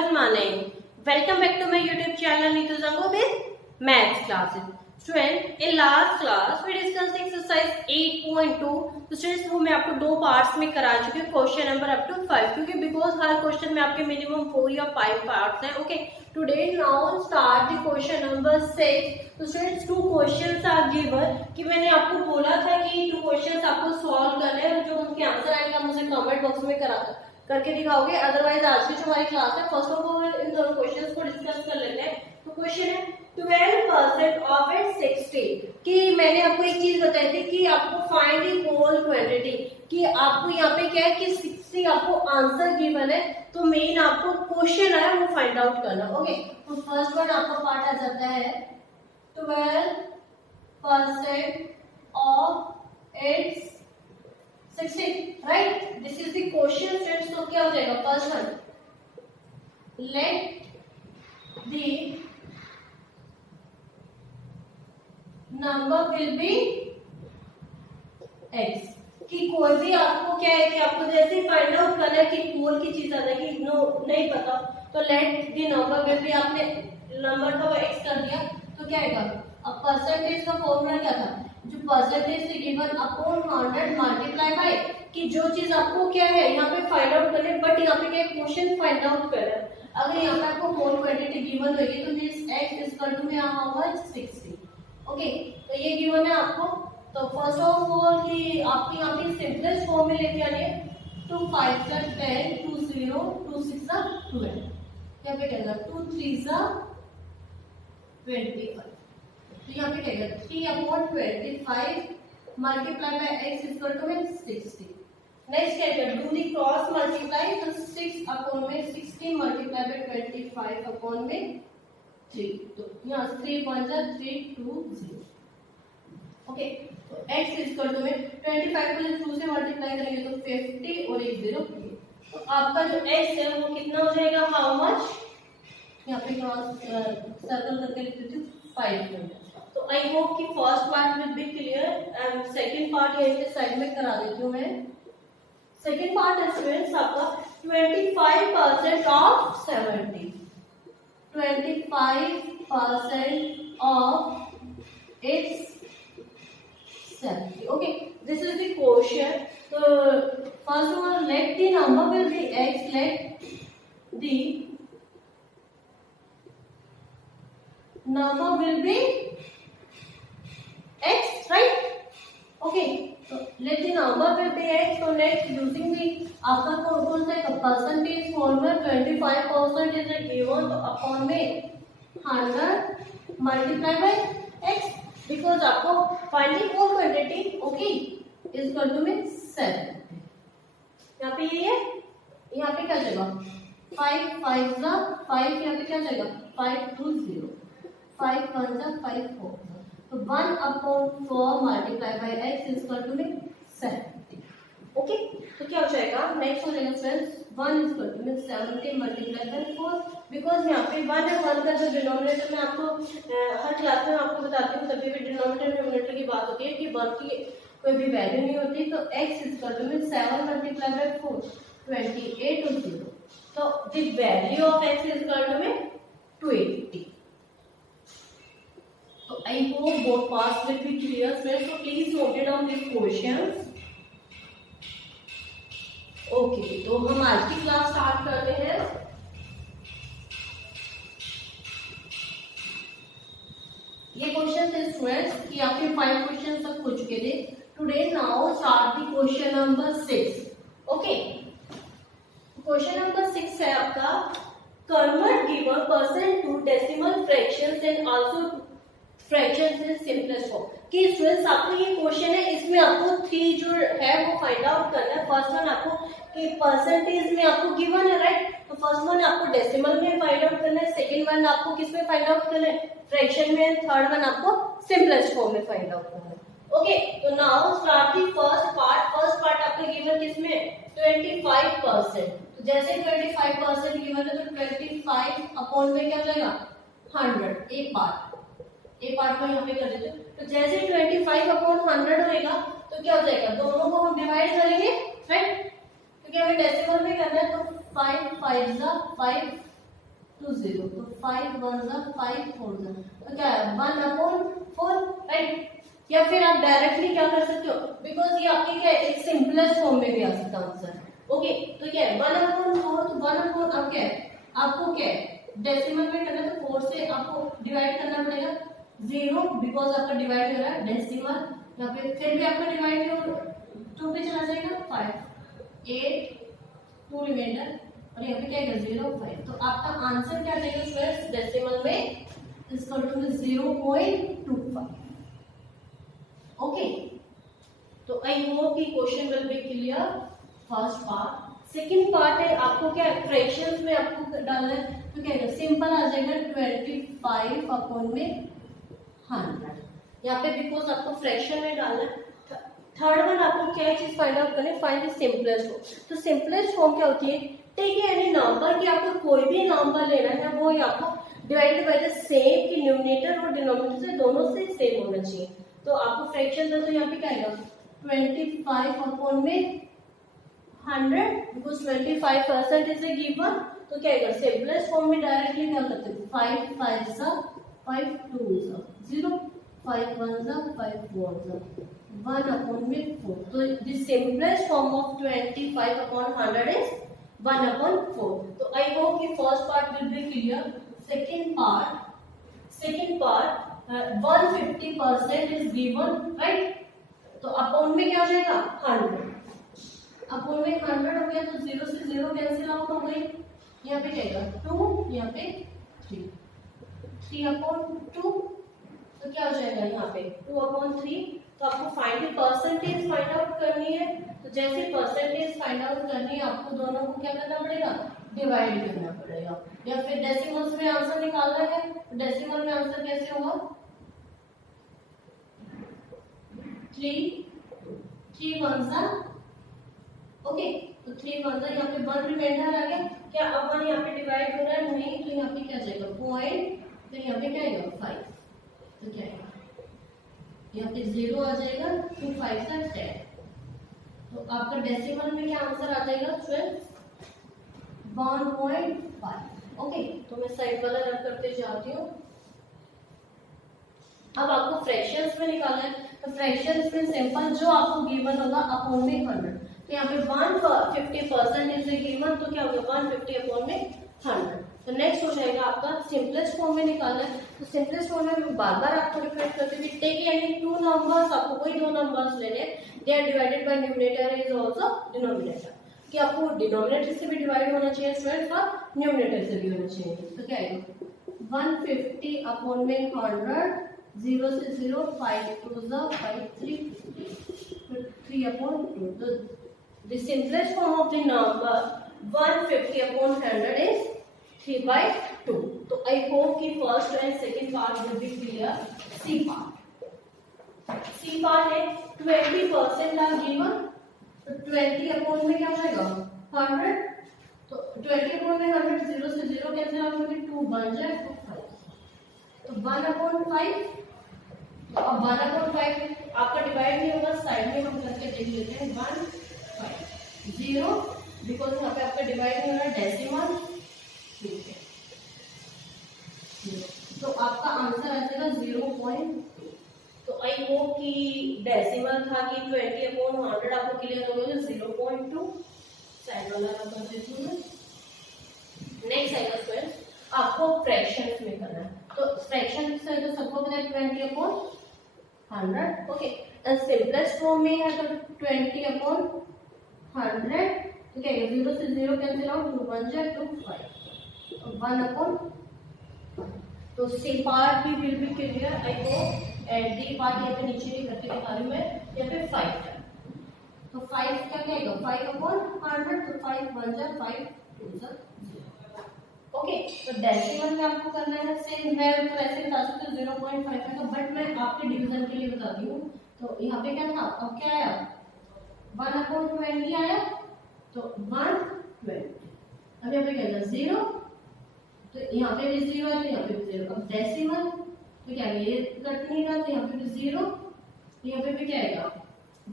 Good morning. Welcome back to my YouTube channel Neetu Zango with Maths classes. Student, in last class we discussed exercise 8.2. तो students वो मैं आपको दो parts में करा चुकी हूँ, क्वेश्चन नंबर अप टू 5, क्योंकि बिकॉज हर क्वेश्चन में आपके मिनिमम 4 या 5 पार्ट्स हैं. Okay, today now start the question number 6. तो स्टूडेंट्स 2 क्वेश्चंस आर गिवन कि मैंने आपको बोला था कि 2 क्वेश्चंस आपको सॉल्व करने हैं और जो उनके आंसर आएंगे आप मुझे कमेंट बॉक्स में करके दिखाओगे. अदरवाइज आज की जो हमारी क्लास है फर्स्ट ऑफ ऑल इन दोनों क्वेश्चंस को डिस्कस कर लेते हैं. तो क्वेश्चन है 12% ऑफ ए 60 कि मैंने आपको एक चीज बताई थी कि आपको फाइंड द होल क्वांटिटी, कि आपको यहाँ पे क्या है कि 60 आपको आंसर गिवन है, तो मेन आपको क्वेश्चन है वो फाइंड आउट करना. ओके, तो फर्स्ट वन आपका पार्ट आ जाता है 12% of its 60, right. This is the question students. तो क्या हो जाएगा first one, let the number will be x. कि कोई भी आपको क्या है कि आपको जैसे फाइंड आउट करना है कि होल की चीज आता है कि नो नहीं पता, तो let the number will be, आपने नंबर का x कर दिया तो क्या आएगा. अब परसेंटेज का फॉर्मूला क्या था, जो परसेंटेज से गिवन अपॉन 100 मल्टीप्लाई बाय, कि जो चीज आपको क्या है यहाँ पे फाइंड आउट करना है, बट यहाँ पे क्या क्वेश्चन फाइंड आउट कर रहा है. अगर यहाँ पे आपको होल क्वांटिटी गिवन होगी तो this x is equal to में होगा 60. ओके, तो ये गिवन है आपको. तो फर्स्ट ऑफ ऑल कि आपको यहाँ पे सिंपलेस्ट फॉर्म में लेके आनी है. 2 5 10, 2 0, 2 6 12, यहाँ पे कहेगा 2 3 25. तो यहाँ पे कहेगा 3/25 multiply by x equal to में 60. नेक्स्ट क्या करें, डू दी क्रॉस मल्टीप्लाई. तो 6/60 मल्टीप्लाई बाय 25/में 3. तो यहाँ 3 1 3 2 0. ओके, तो x इक्वल टू में 25 को 2 से मल्टीप्लाई करेंगे तो 50 और एक 0. तो आपका जो x है वो कितना हो जाएगा, हाउ मच, यहाँ पे क्रॉस सर्कल करके लिख देती हूँ 5. तो आई होप कि first part will be clear and second part यहीं पे साइड में करा देती हूँ मैं. सेकंड पार्ट है स्टूडेंट्स आपका 25% of 70. 25% of its 70. Okay, this is the quotient. So first of all, let the number will be x. Let the number will be x, right? Okay, so let the number will be x. So next using the आपका कौन सा है percentage formula 25% is given upon में 100 multiply by x, because आपको finding whole quantity okay is equal to में 7. यहाँ पे ये है, यहाँ पे क्या जाएगा 5 5 5, यहाँ पे क्या जाएगा 5 2 0, 5 1 5 4. तो 1/4 multiply by x is equal to में 7. ओके, तो क्या हो जाएगा, नेक्स्ट हो जाएगा फ्रेंड्स 1 इज इक्वल टू में 70 मल्टीप्लाई बाय 4. बिकॉज यहाँ पे 1 है, 1 का जो डिनोमिनेटर में आपको हर क्लास में आपको बताती हूँ तभी भी डिनोमिनेटर डिनोमिनेटर की बात होती है कि 1 की कोई भी वैल्यू नहीं होती. तो x इज इक्वल टू में 7 मल्टीप्लाई बाय 4 28 और 0. तो the value of x is equal to में 280. तो I hope both parts will be clear friends. So please note it down this questions. Okay, तो हम आज की क्लास स्टार्ट करते हैं. ये क्वेश्चन थे स्टूडेंट्स कि आपके 5 क्वेश्चन तक हो चुके थे. Today now start the question number 6. Okay, question number 6 है आपका convert given percent to decimal fractions and also fractions in simplest form. कि स्टूडेंट्स आपको ये क्वेश्चन है, इसमें आपको 3 जो है वो फाइंड आउट करना है. फर्स्ट वन आपको कि परसेंटेज में आपको गिवन है, राइट. तो फर्स्ट वन आपको डेसिमल में फाइंड आउट करना है, सेकंड वन आपको किस में फाइंड आउट करना है, फ्रैक्शन में, थर्ड वन आपको सिंपलेस्ट फॉर्म में फाइंड आउट करना है. ओके, तो now start the first part. First part आपको गिवन किसमें 25%. तो जैसे 25% गिवन है तो 25 में क्या हो जाएगा 100. एक पार्ट को यहाँ पे कर देते हैं. तो जैसे 25/100 होएगा तो क्या हो जाएगा, दोनों को हम डिवाइड करेंगे, राइट, क्योंकि हमें डेसिमल में करना है. तो 5 5 5 2 0, तो 5 1 जा 5 4 जा, तो क्या है 1/4, राइट। या फिर आप डायरेक्टली क्या कर सकते हो, बिकॉज ये आपकी क्या है एक सिंपलेस्ट फॉर्म में भी आ सकता है आंसर। ओके, तो क्या है 1/4, तो 1/4 अब क्या है आपको क्या है डेसिमल में करना है, तो 4 से आपको डिवाइड करना पड़ेगा 0, बिकॉज आपका डिवाइड हो रहा है डेसिमल। यहाँ पे फिर भी आपका डिवाइड हो 2 पे चला जाएगा 5 8 2 रिमाइंडर, और यहाँ पे क्या है 0 5, तो आपका आंसर क्या जाएगा फ्रेंड्स डेसिमल में इक्वल टू 0.25। ओके, तो आई होप कि question will be clear first part. Second part है आपको क्या है फ्रैक्शंस में आपको डालना है, तो क्या है सिंपल आ जाएगा 25 अपॉन में 100, यहाँ पे बिकॉज आपको फ्रैक्शन में डालना है। थर्ड वन आपको क्या चीज फाइंड आउट करनी है, फाइंड द सिंपलेस्ट फॉर्म। तो सिंपलेस्ट फॉर्म क्या होती है, टेक एनी नंबर कि आपको कोई भी नंबर लेना है वो आपको डिवाइडेड बाय द सेम की न्यूमरेटर और डिनोमिनेटर से दोनों से सेम होना चाहिए। तो आपको फ्रैक्शन दे तो यहाँ पे क्या आएगा 25 अपॉन में 100, बिकॉज 25% इज ए गिवन, तो क्या आएगा सिंपलेस्ट फॉर्म में डायरेक्टली क्या करते हैं 5 5 सा 5 2 सा 0 5 1 सा 5 4 सा 1 अपॉन में 4, तो the simplest form of 25 upon 100 is 1 upon 4। तो आई होप कि first part will be clear. Second part 150% is given, right, तो अपॉन में क्या हो जाएगा 100, अपॉन में 100 हो गया, तो 0 से 0 कैंसिल आउट हो गई, यहाँ पे क्या आएगा 2, यहाँ पे 3 अपॉन 2, तो क्या हो जाएगा यहाँ पे 2 अपॉन 3। तो आपको find the percentage find out करनी है, तो जैसे परसेंटेज फाइंड आउट करनी है आपको दोनों को क्या करना पड़ेगा डिवाइड करना पड़ेगा, या फिर डेसिमल्स में आंसर निकालना है, तो डेसिमल में आंसर कैसे होगा 3 1 सा, ओके, तो 3 1 सा, यहाँ पे 1 रिमाइंडर आ गया, क्या अब 1 यहाँ पे डिवाइड हो रहा है नहीं, तो यहाँ पे क्या जाएगा पॉइंट, फिर यहाँ पे क्या आएगा 5, तो क्या आएगा यहाँ पे 0 आ जाएगा, 2 5 सा 10, तो आपका डेसिमल में क्या आंसर आ जाएगा 1.5। ओके, तो मैं साइड वाला रब करते जाती हूँ। अब आपको फ्रैक्शंस में निकालना है, तो फ्रैक्शंस में सिंपल जो आपको गिवन होगा अपॉन में 100, तो यहाँ पे 150% इज गिवन, तो क्या होगा 150 अपॉन में 100। तो नेक्स्ट हो जाएगा आपका सिंपलेस्ट फॉर्म में निकालना है, तो सिंपलेस्ट फॉर्म में बार बार आपको रिपीट करते हुए टेक एनी टू नंबर्स, आपको कोई दो नंबर्स लेने, they are divided by numerator is also denominator, कि आपको डिनोमिनेटर से भी डिवाइड होना चाहिए स्टूडेंट्स और न्यूमरेटर से भी होना चाहिए, तो क्या आएगा 150 अपॉन में 100, 0 से 0 5 2 5 3 3 अपॉन 2, तो the simplest form of the number 150 upon 100 is 3/2। तो I hope कि first and second part will be clear। C part है 20% are given, तो 20 अपॉन में क्या हो जाएगा 100, तो 20 अपॉन में 100, 0 से 0 कैंसिल आउट होगी, 2 बन जाए तो 5, तो 1 अपॉन 5, तो अब 1 अपॉन 5 आपका डिवाइड नहीं होगा, साइड में हम करके देख लेते हैं 1 5 0, बिकॉज यहाँ पे आपका डिवाइड नहीं हो रहा डेसिमल, ठीक है, तो आपका आंसर आ जाएगा 0.2। तो आई होप कि डेसिमल था कि 20 अपॉन 100 आपको क्लियर हो गया, 0.2 साइड वाला कर देती हूँ मैं। नेक्स्ट आएगा स्टूडेंट्स आपको फ्रैक्शंस में करना है, तो फ्रैक्शन से तो सबको पता है 20 अपॉन 100, ओके, सिंपलेस्ट फॉर्म में है तो 20 अपॉन 100, तो क्या है 0 से 0 कैंसिल आउट, 2 बन जाए तो 5, तो 1 अपॉन, तो सी पार्ट भी will be clear I hope, and D part यहाँ पे नीचे नहीं करके दिखा रही हूँ मैं, यहाँ पे 5 है, तो 5 क्या कहेगा 5 अपॉन 100, तो 5 बन जाए 5 2 0, ओके। तो डेसिमल में आपको करना है सेम, मैं तो ऐसे बता सकती हूँ 0.5 का, बट मैं आपके डिवीजन के लिए बताती हूँ। तो यहाँ पे क्या था, अब क्या आया 1/20 आया, तो 1/20, अब यहाँ पे क्या है 0, तो यहाँ पे भी 0 है, तो यहाँ पे भी 0, अब डेसिमल तो क्या है ये कट नहीं रहा, तो यहाँ पे भी 0, तो यहाँ पे भी क्या आएगा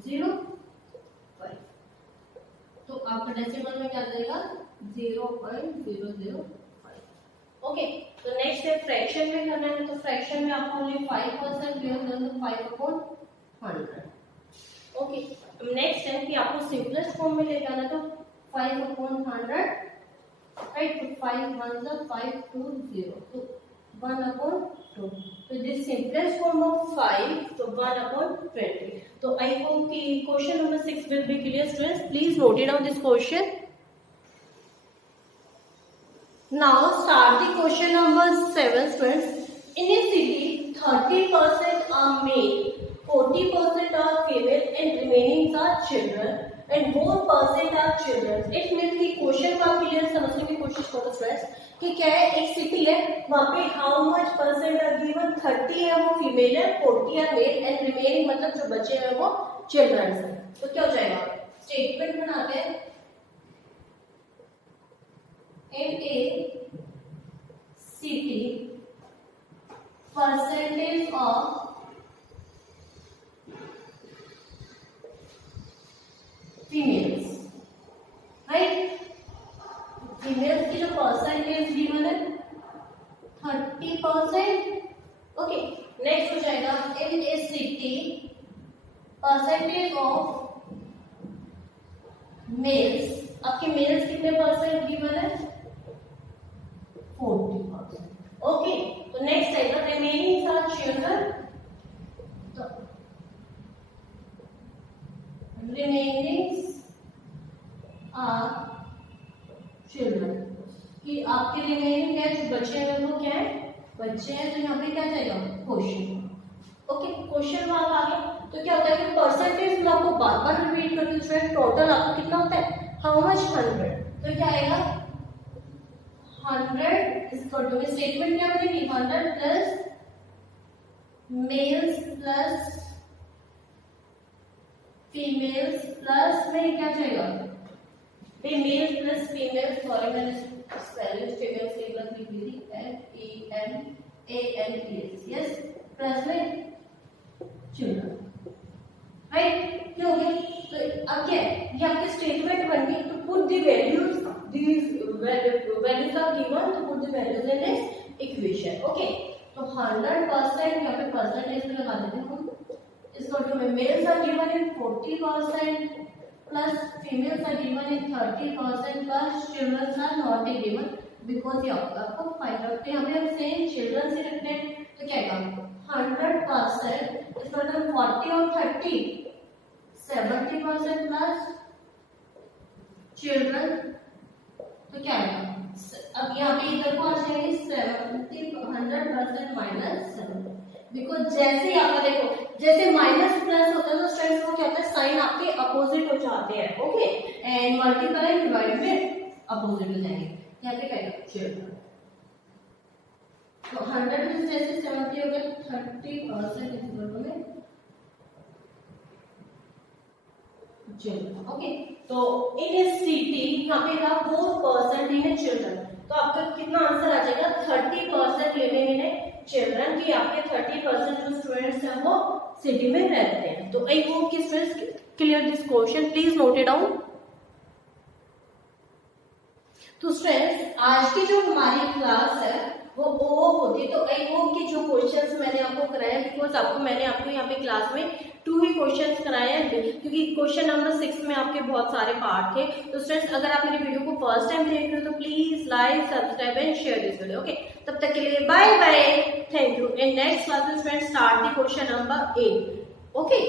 0.5, तो आपका डेसिमल में क्या आ जाएगा 0.005। ओके, तो नेक्स्ट है फ्रैक्शन में करना है, तो फ्रैक्शन में आपको ओनली 5% गिवन है, तो 5/100। ओके, नेक्स्ट है कि आपको सिंपलेस्ट फॉर्म में लेके आना, तो 5/100, राइट, तो 5 1 5 2 0, तो 1/2, तो दिस सिंपलेस्ट फॉर्म ऑफ 5, तो 1/20। तो आई होप कि question number 6 will be clear students, please note it down this question. Now start the question number 7 students. In a city, 30% are male, 40% are female, and remaining are children, and 4% are children. It means कि question को आप clear समझने की कोशिश करो students कि क्या है, एक सिटी है, वहाँ पे how much percent are given, 30 है वो फीमेल है, 40 है मेल, एंड रिमेनिंग मतलब जो बचे हैं वो चिल्ड्रन है। तो क्या हो जाएगा, स्टेटमेंट बनाते हैं, in a city percentage of females, right, females की जो परसेंटेज गिवन है 30%। ओके, नेक्स्ट हो जाएगा in a city percentage of males, आपके मेल्स कितने परसेंट गिवन है, 40%। ओके, तो नेक्स्ट आएगा रिमेनिंग आर चिल्ड्रन, तो रिमेनिंग आर चिल्ड्रन कि आपके रिमेनिंग है जो बचे हैं वो क्या है, बच्चे हैं, तो यहाँ पे क्या जाएगा क्वेश्चन। ओके, क्वेश्चन मार्क आ गया, तो क्या होता है कि परसेंटेज में आपको बार बार रिपीट करके स्टूडेंट टोटल आपको कितना होता है, हाउ मच 100, तो क्या आएगा 100 इसको टू में स्टेटमेंट क्या बनेगी, 100 plus males plus females plus में क्या जाएगा, मेल्स प्लस फीमेल्स, सॉरी मैंने स्पेलिंग फीमेल्स एक बार लिख ली थी, FEMALS, यस, प्लस में चिल्ड्रन, राइट, क्यों हो गया, तो अब क्या है, ये आपके स्टेटमेंट बन गई, तो put the values, these values are given, to put the values in this equation। Okay, तो 100% यहाँ पे परसेंटेज में लगा देते हैं हम, इसको टू में males are given in 40% plus females are given in 30% plus children are not given, because ये आपको फाइंड आउट, यहाँ पे हम सेम चिल्ड्रन से रखते हैं, तो क्या आएगा 100%, इसका मतलब 40 और 30 70% प्लस चिल्ड्रन, तो क्या आएगा, अब यहाँ पे इधर को आ जाएंगे 100% माइनस 7, बिकॉज जैसे यहाँ पे देखो जैसे माइनस प्लस होता है तो स्टूडेंट्स को क्या होता है, साइन आपके अपोजिट हो जाते हैं। Okay, and multiply and divide में अपोजिट हो जाएंगे, यहाँ पे क्या आएगा चिल्ड्रन, तो 100 में जैसे 70 हो गया, 30% इक्वल में चिल्ड्रन। ओके, तो इन ए सिटी यहाँ पे था 4% इन चिल्ड्रन, तो आपका कितना आंसर आ जाएगा, 30% लिविंग इन चिल्ड्रन, की आपके 30% जो स्टूडेंट्स हैं वो सिटी में रहते हैं। तो आई होप कि students clear this question, please note it down. तो स्टूडेंट्स आज की जो हमारी क्लास है वो ओवर होती है, तो आई होप कि जो क्वेश्चंस मैंने आपको कराया, बिकॉज मैंने आपको यहाँ पे क्लास में 2 ही क्वेश्चंस कराए हैं, क्योंकि क्वेश्चन नंबर 6 में आपके बहुत सारे पार्ट थे। तो स्टूडेंट्स अगर आप मेरी वीडियो को फर्स्ट टाइम देख रहे हो तो please like subscribe and share this video. Okay, तब तक के लिए bye bye, thank you. In next class में students start the question number 8। Okay.